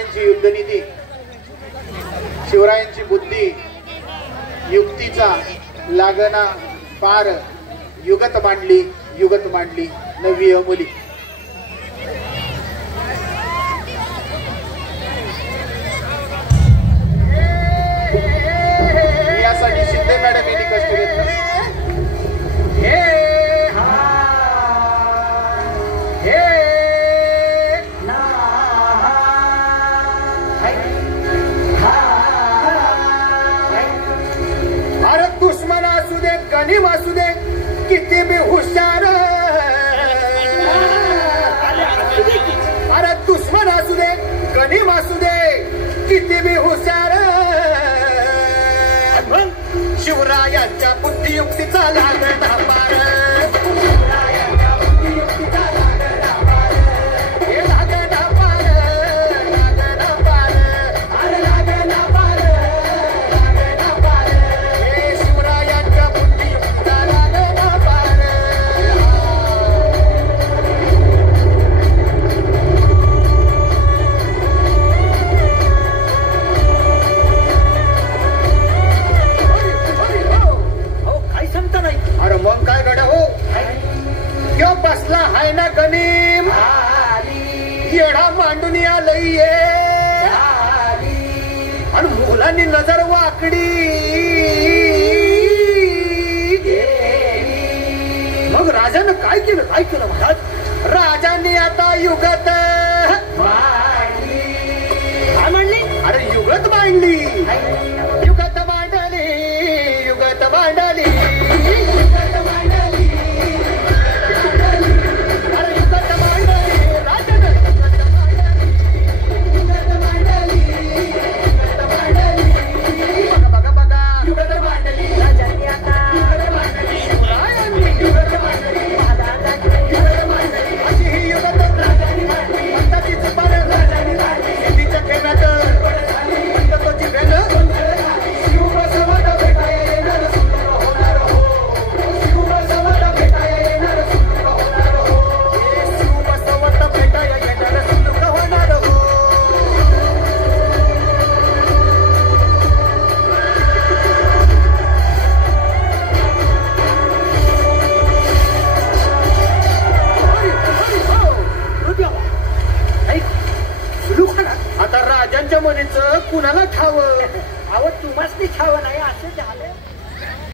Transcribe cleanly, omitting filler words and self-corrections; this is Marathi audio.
शिवरायांची युद्धनीती, शिवरायांची बुद्धी, युक्तीचा लागना पार युगत मांडली, युगत मांडली नवी अमोली. यासाठी शिंदे मॅडम यांनी कष्ट घेतलं. दुश्मन असू दे गणिम असू दे किती बी हुशार, अरे दुश्मन असू दे गणिम असू दे किती बी हुशार. शिवरायांच्या बुद्धियुक्तीचा लागला पार, शिवरायांच्या बुद्धियुक्तीचा लागला पार, हे लागला पार, लागला पार, अरे लागला पार, लागला पार, हे शिवरायांच्या बुद्धियुक्तीचा लागला पार. अरे मग काय गड्या हो, क्यों बसला हाय ना गणिम, येडा मांडून आलंय आणि मुलांनी नजर वाकडी. मग राजानं काय केलं, काय केलं महाराज? राजांनी आता युगत काय मांडली, अरे युगत मांडली, युगत मांडली, युगत मांडली, कुणाला ठाव, अहो तुम्हाच ठाव नाही असं झालं.